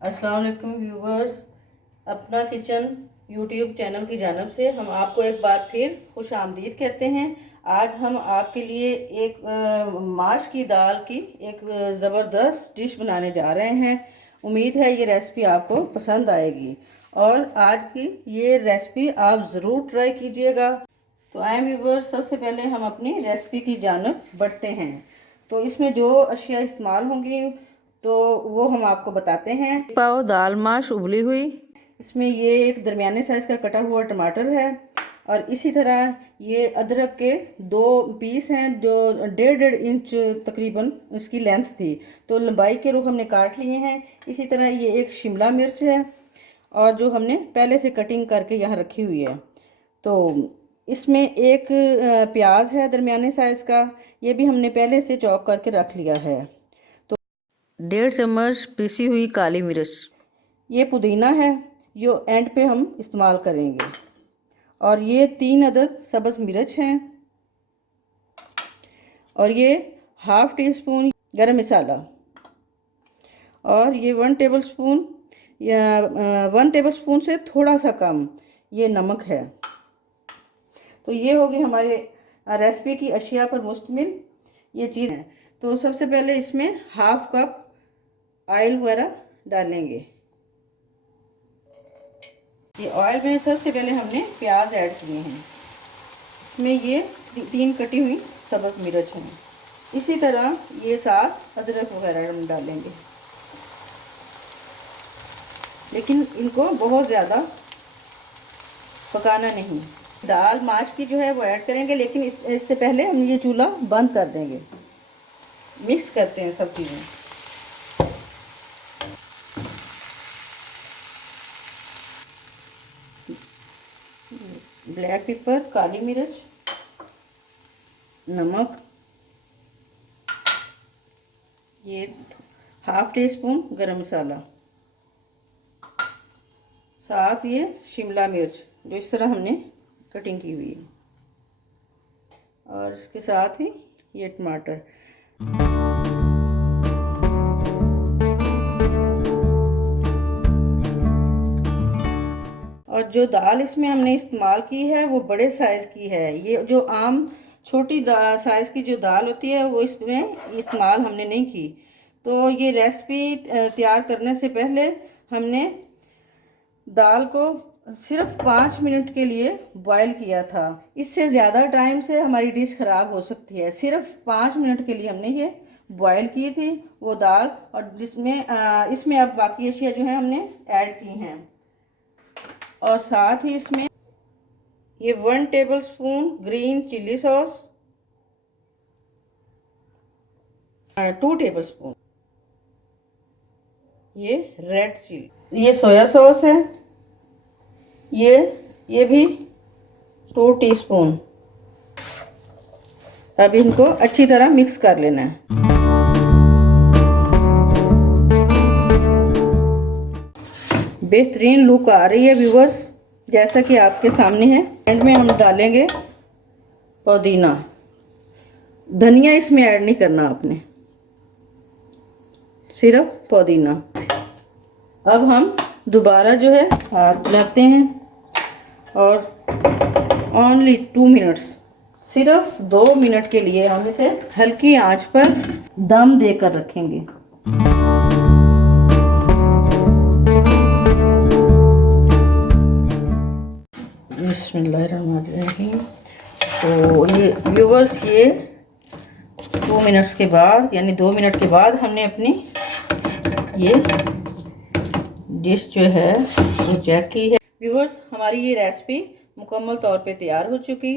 अस्सलाम वालेकुम व्यूवर्स, अपना किचन यूट्यूब चैनल की जानब से हम आपको एक बार फिर खुश आमदीद कहते हैं। आज हम आपके लिए एक माश की दाल की एक ज़बरदस्त डिश बनाने जा रहे हैं। उम्मीद है ये रेसिपी आपको पसंद आएगी और आज की ये रेसिपी आप ज़रूर ट्राई कीजिएगा। तो आए व्यूवर्स, सबसे पहले हम अपनी रेसिपी की जानब बढ़ते हैं। तो इसमें जो अशिया इस्तेमाल होंगी तो वो हम आपको बताते हैं। पाव दाल माश उबली हुई, इसमें ये एक दरमियाने साइज़ का कटा हुआ टमाटर है और इसी तरह ये अदरक के 2 पीस हैं जो 1.5 इंच तकरीबन इसकी लेंथ थी, तो लंबाई के रुख हमने काट लिए हैं। इसी तरह ये एक शिमला मिर्च है और जो हमने पहले से कटिंग करके यहाँ रखी हुई है। तो इसमें एक प्याज है दरमियाने साइज़ का, ये भी हमने पहले से चॉप करके रख लिया है। 1.5 चम्मच पिसी हुई काली मिर्च, ये पुदीना है जो एंड पे हम इस्तेमाल करेंगे, और ये 3 अदद सब्ज़ मिर्च हैं, और ये ½ टीस्पून गरम मसाला, और ये 1 टेबलस्पून या 1 टेबलस्पून से थोड़ा सा कम ये नमक है। तो ये होगी हमारे रेसिपी की अशिया पर मुश्तमिल ये चीज़ है। तो सबसे पहले इसमें ½ कप ऑयल वगैरह डालेंगे। ये ऑयल में सबसे पहले हमने प्याज ऐड किए हैं, इसमें ये 3 कटी हुई सब्ज़ मिर्च हैं। इसी तरह ये साथ अदरक वगैरह हम डालेंगे, लेकिन इनको बहुत ज़्यादा पकाना नहीं। दाल माश की जो है वो ऐड करेंगे, लेकिन इससे पहले हम ये चूल्हा बंद कर देंगे। मिक्स करते हैं सब चीज़ें। ब्लैक पेपर, काली मिर्च, नमक, ये ½ टीस्पून गरम मसाला, साथ ये शिमला मिर्च जो इस तरह हमने कटिंग की हुई है, और इसके साथ ही ये टमाटर। और जो दाल इसमें हमने इस्तेमाल की है वो बड़े साइज़ की है। ये जो आम छोटी साइज़ की जो दाल होती है वो इसमें इस्तेमाल हमने नहीं की। तो ये रेसिपी तैयार करने से पहले हमने दाल को सिर्फ 5 मिनट के लिए बॉईल किया था। इससे ज़्यादा टाइम से हमारी डिश ख़राब हो सकती है। सिर्फ 5 मिनट के लिए हमने ये बॉईल की थी वो दाल, और जिसमें इसमें अब बाकी अशिया जो है हमने ऐड की हैं। और साथ ही इसमें ये 1 tablespoon green chilli sauce, 2 tablespoon ये रेड चिली, ये सोया सॉस है, ये भी 2 टीस्पून। अब इनको अच्छी तरह मिक्स कर लेना है। बेहतरीन लुक आ रही है व्यूवर्स, जैसा कि आपके सामने है। एंड में हम डालेंगे पुदीना। धनिया इसमें ऐड नहीं करना आपने, सिर्फ पुदीना। अब हम दोबारा जो है हाथ लगाते हैं और ओनली 2 मिनट्स, सिर्फ 2 मिनट के लिए हम इसे हल्की आंच पर दम देकर रखेंगे। बिस्मिल्लाहिर्रहमानिर्रहीम। तो ये व्यूवर्स, ये 2 मिनट्स के बाद, यानी 2 मिनट के बाद हमने अपनी ये डिश जो है वो चेक की है। व्यूवर्स, हमारी ये रेसिपी मुकम्मल तौर पे तैयार हो चुकी।